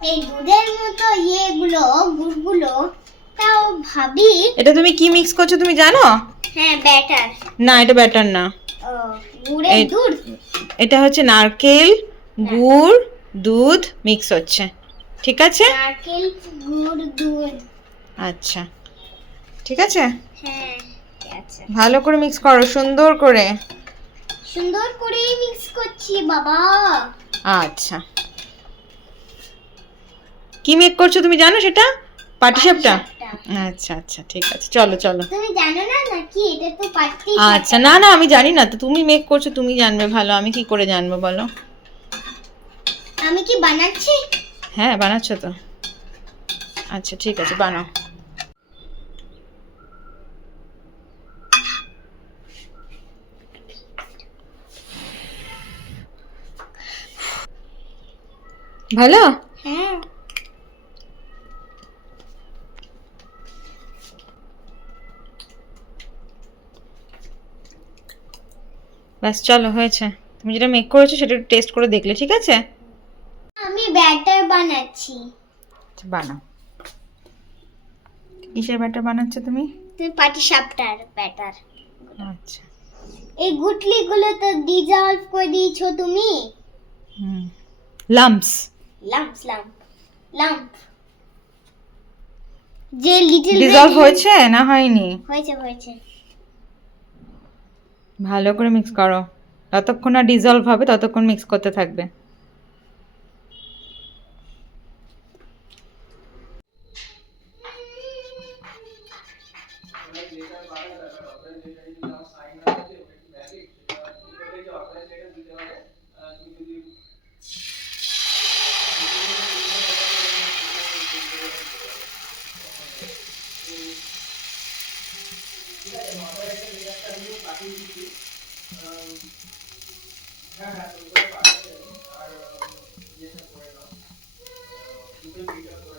এই দুধের মতো ইয়েগুলো গুড়গুলো তাও ভাবি এটা তুমি কি মিক্স করছ তুমি জানো? হ্যাঁ ব্যাটার না এটা ব্যাটার না। গুড়ের দুধ? এটা হচ্ছে নারকেল গুড় দুধ মিক্স হচ্ছে। ঠিক আছে? নারকেল গুড় দুধ। আচ্ছা। ঠিক আছে? হ্যাঁ ভালো করে মিক্স করো সুন্দর করে। সুন্দর করে মিক্স করছি বাবা। আচ্ছা। কি মেক করছ তুমি জানো সেটা? পাটিসাপটা। আচ্ছা আচ্ছা ঠিক আছে চলো চলো। তুমি জানো না নাকি এটা তো পাটি আচ্ছা না না আমি জানি না তো তুমি মেক করছ তুমি জানবে ভালো আমি কি করে জানব বলো? আমি কি বানাচ্ছি? হ্যাঁ বানাচ্ছো তো। আচ্ছা ঠিক আছে বানাও। ভালো হ্যাঁ ব্যাস চলো হয়েছে। তুমি যেটা মেক করেছ সেটা টেস্ট করে দেখলে ঠিক আছে? আমি ব্যাটার বানাচ্ছি। আচ্ছা বানাও। কিসের ব্যাটার বানাচ্ছো তুমি? তুমি পাটি সাপটার ব্যাটার। আচ্ছা। এই গুটলিগুলো তো ডিজলভ করে দিয়েছ তুমি? হুম। লাম্পস লাম্পস লাম্প লাম্প যে লিটল ডিজলভ হয়েছে না হয়নি? হয়েছে হয়েছে। ভালো করে মিক্স করো। যতক্ষণ না ডিজলভ হবে ততক্ষণ মিক্স করতে থাকবে। 嗯，你看，还都是八块钱，还是年前过年的，一根面条多。